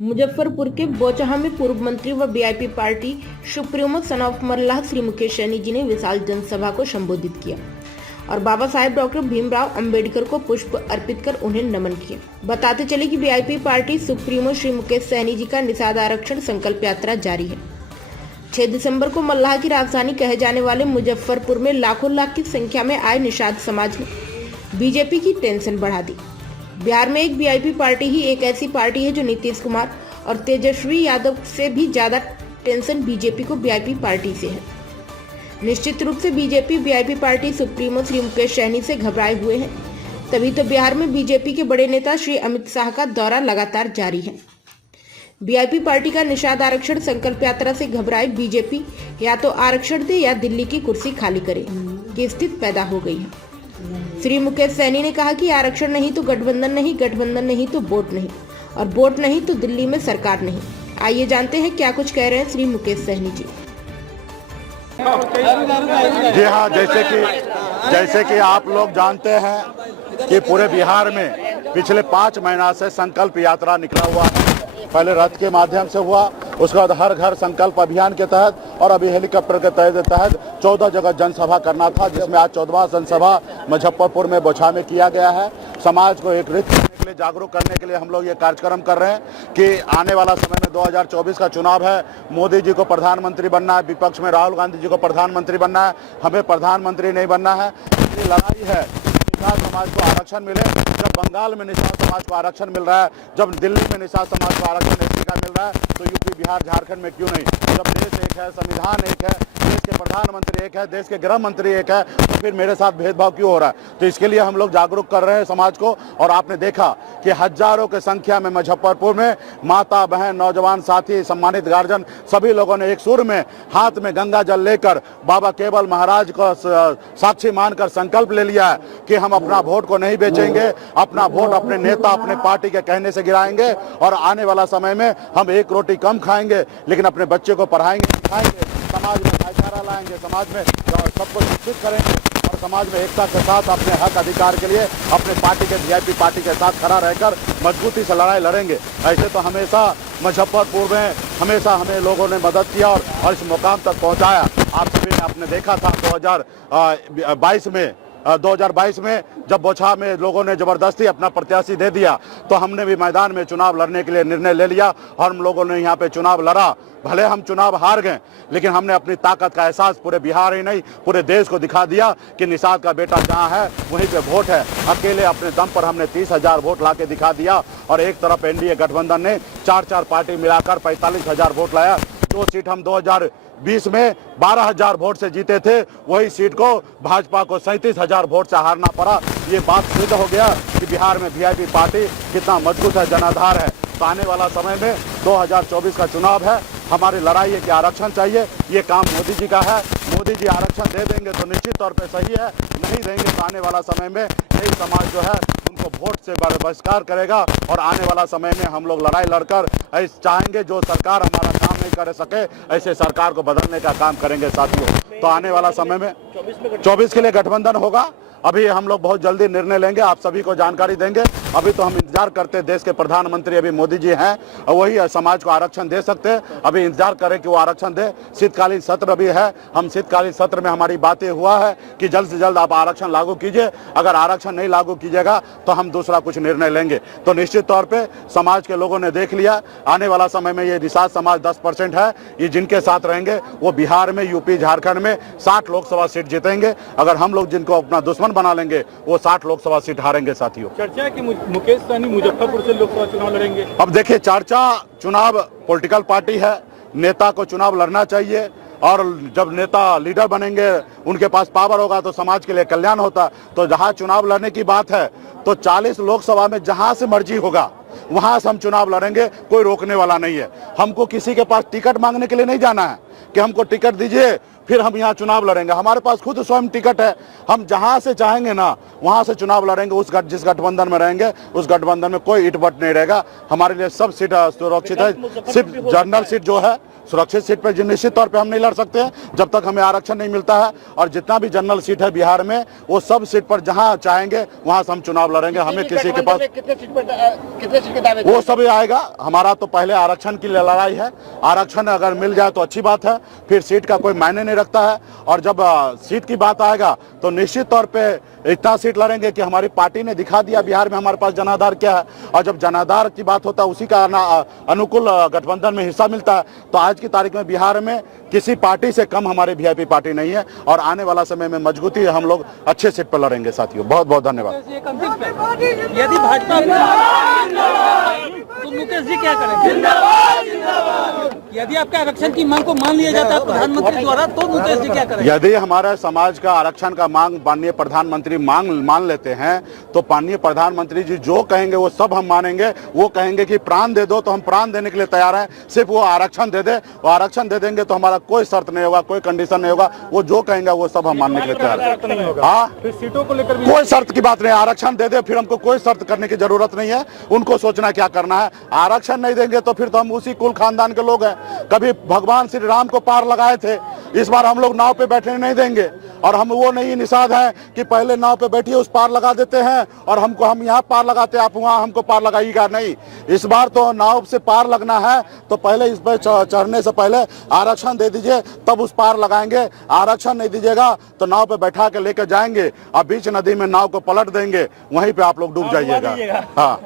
मुजफ्फरपुर के बोचहा में पूर्व मंत्री व VIP party supremo son of Mallah Shri Mukesh Saini ji ने विशाल जनसभा को संबोधित किया और बाबा साहेब डॉक्टर भीमराव अंबेडकर को पुष्प अर्पित कर उन्हें नमन किया। बताते चले कि VIP party supremo Shri Mukesh Saini ji का निषाद आरक्षण संकल्प यात्रा जारी है। 6 दिसंबर को मल्लाह की राजधानी कहे जाने वाले मुजफ्फरपुर में लाखों लाख की संख्या में आए निषाद समाज ने बीजेपी की टेंशन बढ़ा दी। बिहार में एक वीआईपी पार्टी ही एक ऐसी पार्टी है जो नीतीश कुमार और तेजस्वी यादव से भी ज्यादा टेंशन बीजेपी को वीआईपी पार्टी से है। निश्चित रूप से BJP VIP party supremo Shri Mukesh Saini से घबराए हुए हैं। तभी तो बिहार में बीजेपी के बड़े नेता श्री अमित शाह का दौरा लगातार जारी है। वीआईपी पार्टी का निषाद आरक्षण संकल्प यात्रा से घबराए बीजेपी या तो आरक्षण दे या दिल्ली की कुर्सी खाली करे की स्थिति पैदा हो गई है। श्री मुकेश सैनी ने कहा कि आरक्षण नहीं तो गठबंधन नहीं, गठबंधन नहीं तो वोट नहीं और वोट नहीं तो दिल्ली में सरकार नहीं। आइए जानते हैं क्या कुछ कह रहे हैं श्री मुकेश सैनी जी। जी हाँ, जैसे कि आप लोग जानते हैं कि पूरे बिहार में पिछले 5 महीना से संकल्प यात्रा निकला हुआ है। पहले रथ के माध्यम से हुआ, उसके बाद हर घर संकल्प अभियान के तहत और अभी हेलीकॉप्टर के तहत 14 जगह जनसभा करना था, जिसमें आज 14वां जनसभा मुजफ्फरपुर में बोचहा में किया गया है। समाज को एकत्रित करने के लिए, जागरूक करने के लिए हम लोग ये कार्यक्रम कर रहे हैं कि आने वाला समय में 2024 का चुनाव है। मोदी जी को प्रधानमंत्री बनना है, विपक्ष में राहुल गांधी जी को प्रधानमंत्री बनना है, हमें प्रधानमंत्री नहीं बनना है। ये लड़ाई है निषाद समाज को आरक्षण मिले। जब बंगाल में निषाद समाज को आरक्षण मिल रहा है, जब दिल्ली में निषाद समाज को आरक्षण एससी का मिल रहा है, तो यूपी, बिहार, झारखंड में क्यों नहीं? जब देश एक है, संविधान एक है, देश के प्रधानमंत्री एक है, देश के गृह मंत्री एक है, तो फिर मेरे साथ भेदभाव क्यों हो रहा है? तो इसके लिए हम लोग जागरूक कर रहे हैं समाज को। और आपने देखा कि हजारों की संख्या में मुजफ्फरपुर में माता, बहन, नौजवान साथी, सम्मानित गार्जियन सभी लोगों ने एक सुर में हाथ में गंगा जल लेकर बाबा केवल महाराज को साक्षी मानकर संकल्प ले लिया है कि हम अपना वोट को नहीं बेचेंगे, अपना वोट अपने नेता, अपने पार्टी के कहने से गिराएंगे और आने वाला समय में हम एक रोटी कम खाएंगे लेकिन अपने बच्चे को पढ़ाएंगे, सिखाएंगे, समाज में भाईचारा लाएंगे, समाज में सबको शिक्षित करेंगे और समाज में एकता के साथ अपने हक अधिकार के लिए अपने पार्टी के वीआईपी पार्टी के साथ खड़ा रहकर मजबूती से लड़ाई लड़ेंगे। ऐसे तो हमेशा मुजफ्फरपुर में हमेशा हमें लोगों ने मदद किया और इस मुकाम तक पहुंचाया। आप सभी ने आपने देखा था 2022 में जब बोचहा में लोगों ने जबरदस्ती अपना प्रत्याशी दे दिया, तो हमने भी मैदान में चुनाव लड़ने के लिए निर्णय ले लिया और हम लोगों ने यहाँ पे चुनाव लड़ा। भले हम चुनाव हार गए, लेकिन हमने अपनी ताकत का एहसास पूरे बिहार ही नहीं पूरे देश को दिखा दिया कि निषाद का बेटा जहाँ है वहीं पे वोट है। अकेले अपने दम पर हमने 30,000 वोट ला के दिखा दिया और एक तरफ एनडीए गठबंधन ने 4 पार्टी मिलाकर 45,000 वोट लाया। जो सीट हम 2020 में 12,000 वोट से जीते थे, वही सीट को भाजपा को 37,000 वोट से हारना पड़ा। ये बात सिद्ध हो गया कि बिहार में वीआईपी पार्टी कितना मजबूत है, जनाधार है। तो आने वाला समय में 2024 का चुनाव है, हमारी लड़ाई है कि आरक्षण चाहिए। ये काम मोदी जी का है। मोदी जी आरक्षण दे देंगे तो निश्चित तौर पे सही है, नहीं देंगे तो आने वाला समय में यही समाज जो है उनको वोट से बहिष्कार करेगा और आने वाला समय में हम लोग लड़ाई लड़कर ऐसे चाहेंगे जो सरकार हमारा काम नहीं कर सके, ऐसे सरकार को बदलने का काम करेंगे साथियों। तो आने वाला समय में 24 के लिए गठबंधन होगा। अभी हम लोग बहुत जल्दी निर्णय लेंगे, आप सभी को जानकारी देंगे। अभी तो हम इंतजार करते हैं, देश के प्रधानमंत्री अभी मोदी जी हैं और वही समाज को आरक्षण दे सकते हैं। अभी इंतजार करें कि वो आरक्षण दे। शीतकालीन सत्र भी है, हम शीतकालीन सत्र में हमारी बातें हुआ है कि जल्द से जल्द आप आरक्षण लागू कीजिए। अगर आरक्षण नहीं लागू कीजिएगा तो हम दूसरा कुछ निर्णय लेंगे। तो निश्चित तौर पर समाज के लोगों ने देख लिया, आने वाला समय में ये निषाद समाज 10% है, ये जिनके साथ रहेंगे वो बिहार में, यूपी, झारखंड में 60 लोकसभा सीट जीतेंगे। अगर हम लोग जिनको अपना दुश्मन बना लेंगे वो 60 लोकसभा सीट हारेंगे साथियों। चर्चा है कि मुकेश सैनी मुजफ्फरपुर से लोकसभा चुनाव लड़ेंगे। अब देखिए, चर्चा, चुनाव पॉलिटिकल पार्टी है, नेता को चुनाव लड़ना चाहिए और जब नेता लीडर बनेंगे, उनके पास पावर होगा तो समाज के लिए कल्याण होता। तो जहां चुनाव लड़ने की बात है तो 40 लोकसभा में जहां से मर्जी होगा वहां से हम चुनाव लड़ेंगे, कोई रोकने वाला नहीं है। हमको किसी के पास टिकट मांगने के लिए नहीं जाना है कि हमको टिकट दीजिए फिर हम यहाँ चुनाव लड़ेंगे। हमारे पास खुद स्वयं टिकट है, हम जहाँ से चाहेंगे ना वहाँ से चुनाव लड़ेंगे। जिस गठबंधन में रहेंगे उस गठबंधन में कोई इटबट नहीं रहेगा। हमारे लिए सब सीट सुरक्षित है। सिर्फ जनरल सीट जो है सुरक्षित सीट पर निश्चित तौर पे हम नहीं लड़ सकते हैं जब तक हमें आरक्षण नहीं मिलता है। और जितना भी जनरल सीट है बिहार में वो सब सीट पर जहां चाहेंगे वहां से हम चुनाव लड़ेंगे। हमें किसी के पास कितने सीट के दावे वो सब आएगा। हमारा तो पहले आरक्षण की लड़ाई है। आरक्षण अगर मिल जाए तो अच्छी बात है, फिर सीट का कोई मायने नहीं रखता है। और जब सीट की बात आएगा तो निश्चित तौर पे इतना सीट लड़ेंगे कि हमारी पार्टी ने दिखा दिया बिहार में हमारे पास जनाधार क्या है। और जब जनाधार की बात होता है उसी का अनुकूल गठबंधन में हिस्सा मिलता है। तो आज की तारीख में बिहार में किसी पार्टी से कम हमारी वीआईपी पार्टी नहीं है। और आने वाला समय में मजबूती हम लोग अच्छे सीट पर लड़ेंगे। साथियों बहुत बहुत धन्यवाद। यदि भाजपा तो मुकेश जी क्या करेंगे? यदि आपके आरक्षण की मांग को मान लिया जाता है प्रधानमंत्री द्वारा तो मुकेश जी क्या करेंगे? यदि हमारे समाज का आरक्षण का मांग माननीय प्रधानमंत्री मान लेते हैं तो माननीय प्रधानमंत्री जी जो कहेंगे वो सब हम मानेंगे। वो कहेंगे कि प्राण दे दो तो हम प्राण देने के लिए तैयार हैं। सिर्फ वो आरक्षण दे दे, वो आरक्षण दे देंगे तो हमारा कोई शर्त नहीं होगा, कोई कंडीशन नहीं होगा। वो जो कहेंगे वो सब हम मानने के लिए तैयार हैं। हाँ, सीटों को लेकर कोई शर्त की बात नहीं। आरक्षण दे दे फिर हमको कोई शर्त करने की जरूरत नहीं है। उनको सोचना क्या करना है। आरक्षण नहीं देंगे तो फिर तो हम उसी कुल खानदान के लोग हैं। कभी भगवान श्री राम को पार लगाए थे, इस बार हम लोग नाव पे बैठने नहीं देंगे। और हम वो नहीं निषाद हैं कि पहले नाव पे बैठिए उस पार लगा देते हैं और हम यहाँ पार लगाते आप वहाँ हमको पार लगाइएगा नहीं। इस बार तो नाव से पार लगना है तो पहले इस पर चढ़ने से पहले आरक्षण दे दीजिए तब उस पार लगाएंगे। आरक्षण नहीं दीजिएगा तो नाव पे बैठा के लेकर जाएंगे और बीच नदी में नाव को पलट देंगे, वहीं पे आप लोग डूब जाइएगा। हाँ।